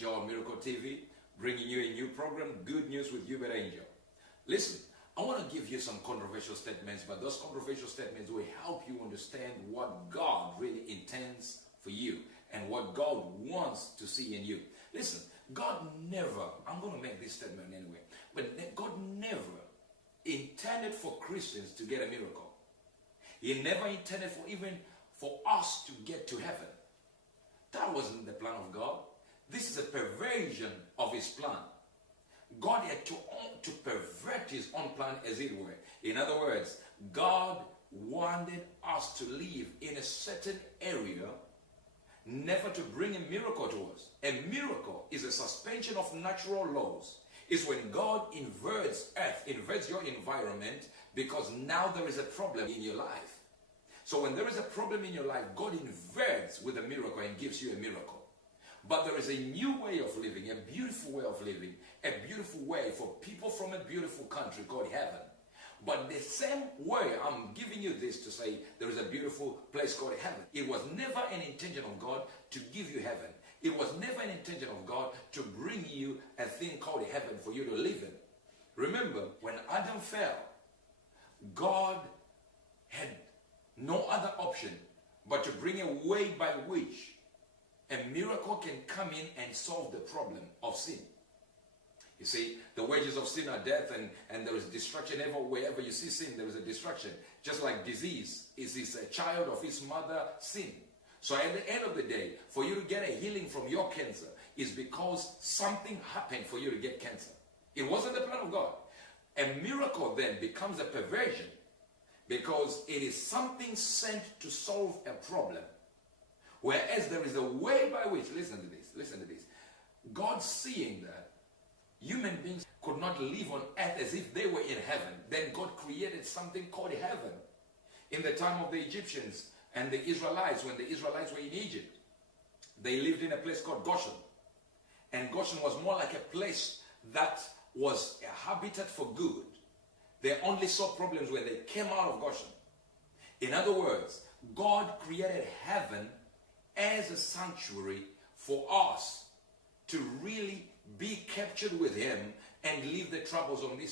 Angel Miracle TV, bringing you a new program, Good News with Uebert Angel. Listen, I want to give you some controversial statements, but those controversial statements will help you understand what God really intends for you and what God wants to see in you. Listen, God never, I'm going to make this statement anyway, but God never intended for Christians to get a miracle. He never intended for us to get to heaven. That wasn't the plan of God. This is a perversion of his plan. God had to pervert his own plan, as it were. In other words, God wanted us to live in a certain area, never to bring a miracle to us. A miracle is a suspension of natural laws. It's when God inverts earth, inverts your environment, because now there is a problem in your life. So when there is a problem in your life, God inverts with a miracle and gives you a miracle. But there is a new way of living, a beautiful way of living, a beautiful way for people from a beautiful country called heaven. But the same way I'm giving you this to say there is a beautiful place called heaven. It was never an intention of God to give you heaven. It was never an intention of God to bring you a thing called heaven for you to live in. Remember, when Adam fell, God had no other option but to bring a way by which a miracle can come in and solve the problem of sin. You see, the wages of sin are death, and there is destruction everywhere. Wherever you see sin, there is a destruction. Just like disease is a child of his mother, sin. So at the end of the day, for you to get a healing from your cancer is because something happened for you to get cancer. It wasn't the plan of God. A miracle then becomes a perversion because it is something sent to solve a problem. Whereas there is a way by which, listen to this, God seeing that human beings could not live on earth as if they were in heaven, then God created something called heaven. In the time of the Egyptians and the Israelites, when the Israelites were in Egypt, they lived in a place called Goshen. And Goshen was more like a place that was a habitat for good. They only saw problems when they came out of Goshen. In other words, God created heaven as a sanctuary for us to really be captured with him and leave the troubles on this